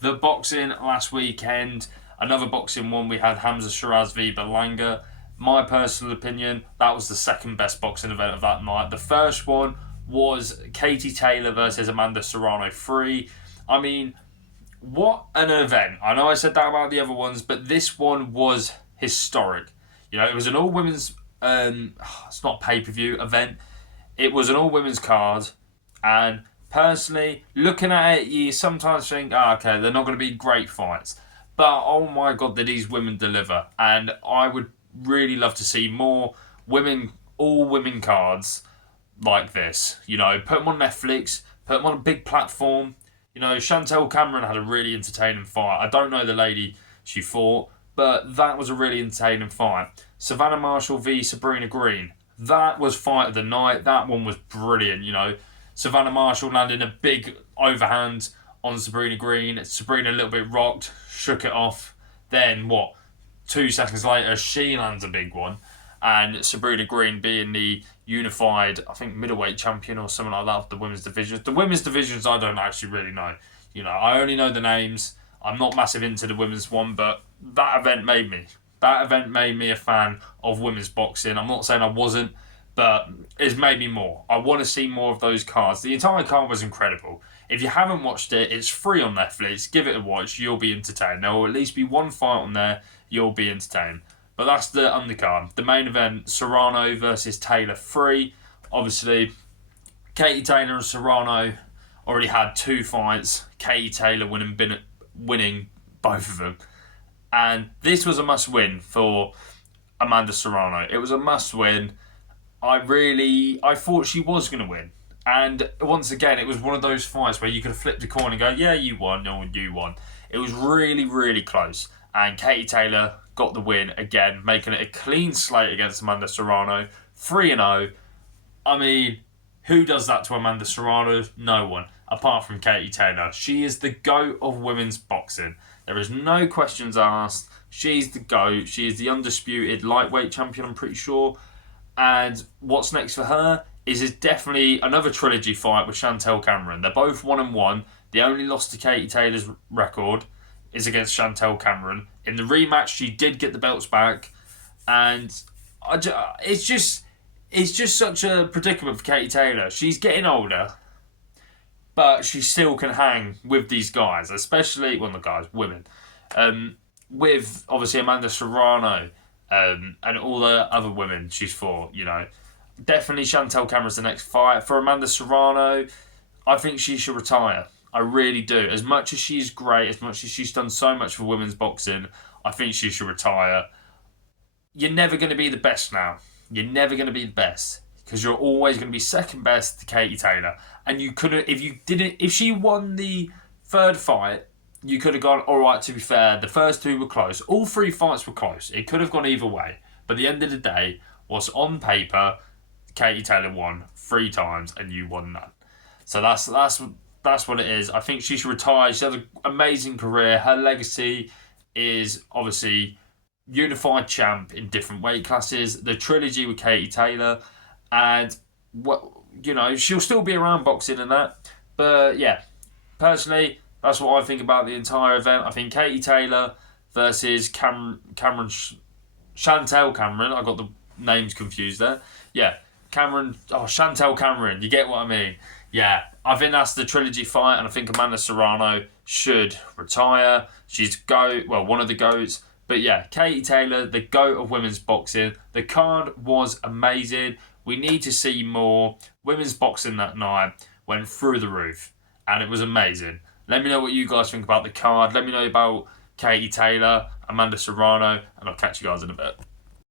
The boxing last weekend, another boxing one, we had Hamza Shiraz v Berlanga. My personal opinion, that was the second best boxing event of that night. The first one was Katie Taylor versus Amanda Serrano 3. I mean, what an event. I know I said that about the other ones, but this one was historic. You know, it was an all-women's, it's not pay-per-view event. It was an all-women's card, and personally, looking at it, you sometimes think, okay, they're not going to be great fights. But, oh my God, did these women deliver. And I would really love to see more all-women cards like this. You know, put them on Netflix, put them on a big platform. You know, Chantel Cameron had a really entertaining fight. I don't know the lady she fought, but that was a really entertaining fight. Savannah Marshall v Sabrina Green. That was fight of the night. That one was brilliant, you know. Savannah Marshall landing a big overhand on Sabrina Green. Sabrina a little bit rocked, shook it off. Then, 2 seconds later, she lands a big one. And Sabrina Green being the unified, I think, middleweight champion or something like that of the women's division. The women's divisions, I don't actually really know. You know, I only know the names. I'm not massive into the women's one, but that event made me. That event made me a fan of women's boxing. I'm not saying I wasn't, but it's made me more. I want to see more of those cards. The entire card was incredible. If you haven't watched it, it's free on Netflix. Give it a watch. You'll be entertained. There will at least be one fight on there. You'll be entertained. But that's the undercard. The main event, Serrano versus Taylor 3. Obviously, Katie Taylor and Serrano already had 2 fights. Katie Taylor winning both of them. And this was a must-win for Amanda Serrano. It was a must-win. I thought she was going to win. And once again, it was one of those fights where you could have flipped a coin and go, yeah, you won, or you won. It was really, really close. And Katie Taylor got the win again, making it a clean slate against Amanda Serrano. 3-0. I mean, who does that to Amanda Serrano? No one, apart from Katie Taylor. She is the GOAT of women's boxing. There is no questions asked. She's the GOAT. She is the undisputed lightweight champion, I'm pretty sure. And what's next for her is definitely another trilogy fight with Chantel Cameron. They're both 1-1. The only loss to Katie Taylor's record is against Chantel Cameron. In the rematch, she did get the belts back, and it's just such a predicament for Katie Taylor. She's getting older, but she still can hang with these guys, especially women, with obviously Amanda Serrano and all the other women she's fought. You know, definitely Chantel Cameron's the next fight for Amanda Serrano. I think she should retire. I really do. As much as she's great, as much as she's done so much for women's boxing, I think she should retire. You're never going to be the best now. You're never going to be the best because you're always going to be second best to Katie Taylor. And you couldn't, if she won the third fight, you could have gone, all right, to be fair, the first 2 were close. All 3 fights were close. It could have gone either way. But at the end of the day, was on paper, Katie Taylor won 3 times and you won none. So that's what it is. I think she should retire. She has an amazing career. Her legacy is obviously unified champ in different weight classes, the trilogy with Katie Taylor, and she'll still be around boxing and that. But yeah, personally, that's what I think about the entire event. I think Katie Taylor versus Chantel Cameron. I got the names confused there. Yeah, Chantel Cameron. You get what I mean? Yeah, I think that's the trilogy fight, and I think Amanda Serrano should retire. She's one of the GOATs. But yeah, Katie Taylor, the GOAT of women's boxing. The card was amazing. We need to see more. Women's boxing that night went through the roof, and it was amazing. Let me know what you guys think about the card. Let me know about Katie Taylor, Amanda Serrano, and I'll catch you guys in a bit.